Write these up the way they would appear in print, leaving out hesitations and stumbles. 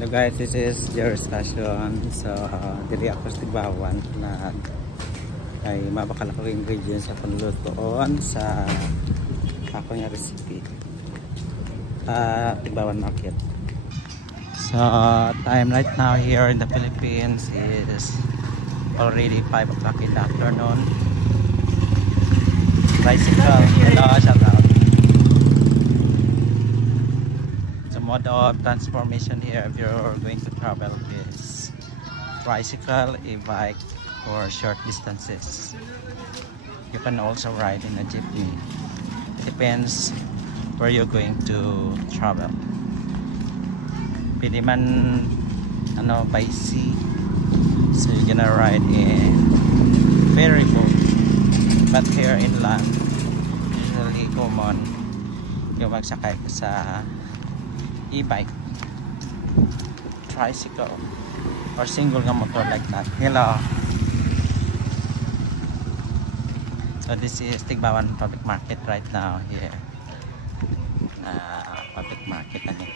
So guys, this is Jerry Station. So, dili ako sa Tigbawan na ay mabakal ako ingredients sa panlutoon sa akong recipe. Tigbawan Market. So, time right now here in the Philippines is already 5 o'clock in the afternoon. Bicycle, hello, shout out. The mode of transportation here if you're going to travel is tricycle, e-bike, or short distances. You can also ride in a jeepney. It depends where you're going to travel. Pwede man by sea, so you're gonna ride in ferry boat, but here in land usually common yung magsakay ka sa e-bike, tricycle, or single nga motor like that. Hello. So this is Tigbawan Public Market right now here. Public market na niya.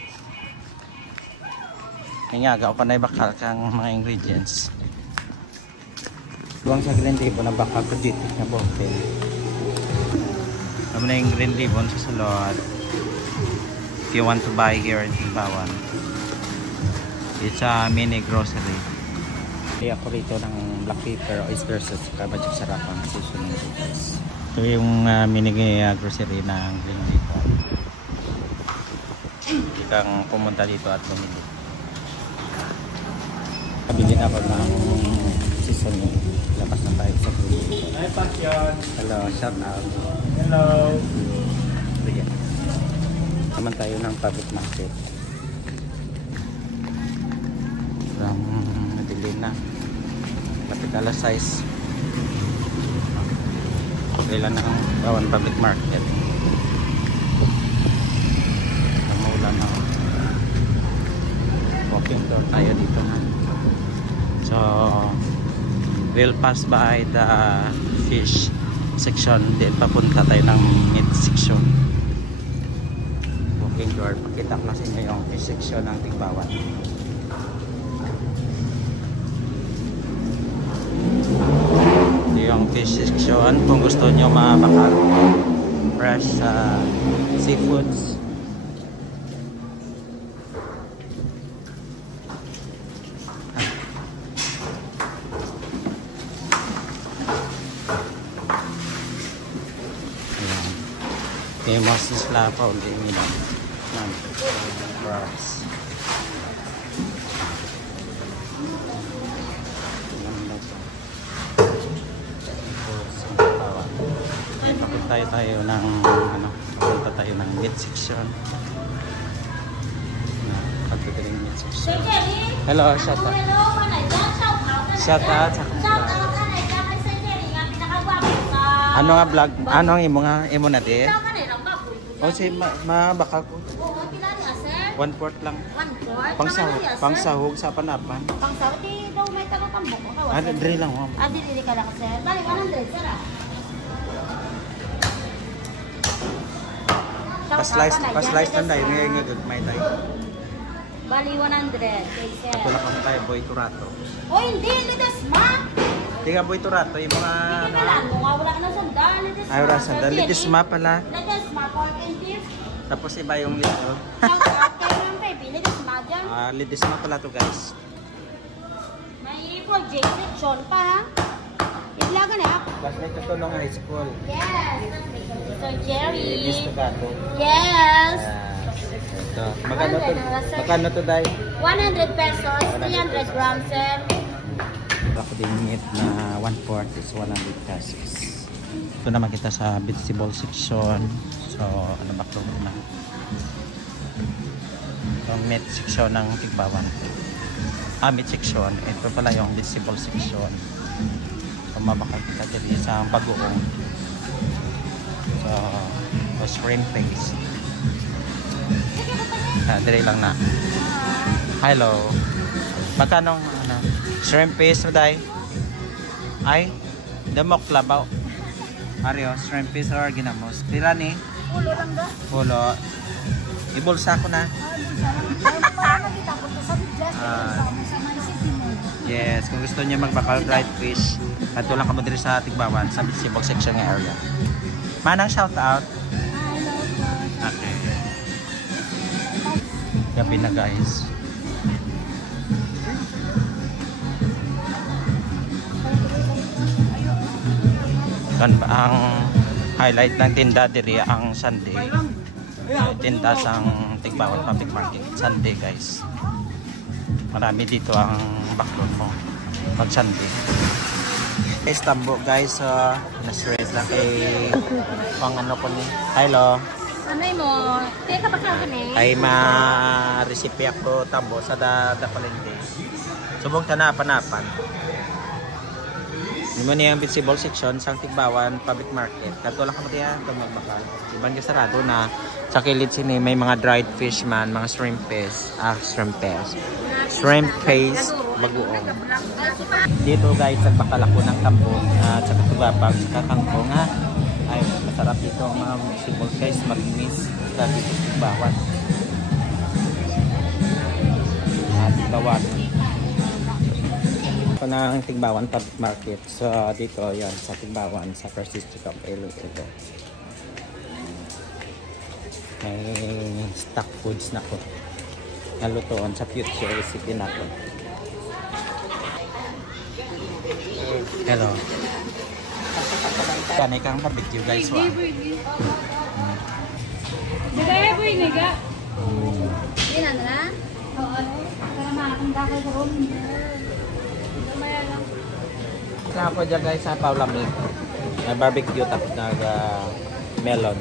Ngayaga o panay bakal kang mga ingredients. Luwang sa green ribbon na bakal ko dito na bote. Naman na yung green ribbon sa salod. If you want to buy here in Tigbawan, it's a mini grocery. Kaya ako rito ng black pepper, oyster sauce, kabadjik sarap ang seasoning sauce. Ito yung mini grocery ng green ribbon. Hindi kang pumunta dito at bumili. Kabili na ako ng seasoning. Labas na tayo sa green ribbon. Hi, Passion! Hello, shout out! Hello! Sige. Naman tayo ng public market. Madili na. Lapit alas 6. Kailan ng Tigbawan Public Market. Namulan na. Walking tour tayo dito na. So, we'll pass by the fish section. Then papunta tayo ng meat section. Indoor, pakita ko na sa inyo yung fish section ng Tigbawan. Ito yung fish section kung gusto nyo mabakal fresh seafoods. Famous is Lapaw din nila. Rice. Pakita tayo ng papunta tayo ng meat section. Pagdating meat section. Hello, shout out. Shout out sa ano nga vlog? Ano ang imo na din? O si mabaka ko. 1/4 lang. 1/4? Pangsahog sa panapan. Pangsahog di daw may taga-tambok. Dre lang mo. Dili ka lang sir. Bali 100 sir. Pa-slice tanday may good may tay. Bali 100 kay sir. Ito lang tayo boy turato. Oh hindi lidas ma. Di nga boy turato yung mga wala na sandal. Ay wala sandal. Lidas ma pala. Lidas ma pork and beef. Tapos iba yung lito. Lidis na pala to guys. May project section pa ha. Itlagan na ako. Basta ito to ng high school. Yes. So Jerry. Miss Togato. Yes. Ito. Magkano to dai? 100 pesos. 300 grams sir. Ako din meat na 1/4 is 100 pesos. Ito naman kita sa vegetable section. So ano ba ito na? Yung meat section ng Tigbawan. Meat section. Ito pala yung vegetable section. So mabakal kita din sa bagoong. So shrimp paste. Dire lang na. Hello. Magkano shrimp paste day? Ay, damok labaw. Mario, shrimp paste or ginamos. Pila ni? Pulo lang da. Pulo. Ibulsa ko na. guys, kung gusto niyo magbakal dried fish, at lang kamo diri sa Tigbawan sa Sibog section nga area. Manang shout out. Okay. Gabi na guys. Kan ba ang highlight ng tinda diri ang Sunday. Tinda sang Tigbawan Public Market Sunday guys. Marami dito ang background mo pag Sunday. Istambo guys, na-stress lang kay pang ano ko ni. Hello. Ano mo? Teka pa ka ni. Ay ma-recipe ako tambo sa palengke. Subong tanapa-napan. Nimo niya ang vegetable section sa Tigbawan Public Market. Kadto lang kamo diha magbakal. Iban ka sarado na sa kilid sini may mga dried fish man, mga shrimp paste, bagoong. Dito guys, nagbakal ako ng tambo at sa katubapag, sa kangkong ha. Ay, masarap dito ang mga vegetable guys, mag-miss sa dito sa Tigbawan. Tigbawan. Ito na ang Tigbawan Public Market. So dito, yan, sa Tigbawan, sa First District of Iloilo. May stock foods na ko. Nalutoon sa future recipe na ko. Hello. Kanay kang barbecue guys wa. Nagaya boy, niga. Yan na. Oo. Para makakanda ko sa room. Mamaya lang. Ako dyan guys sa Paulamig. May barbecue tapos nag melon.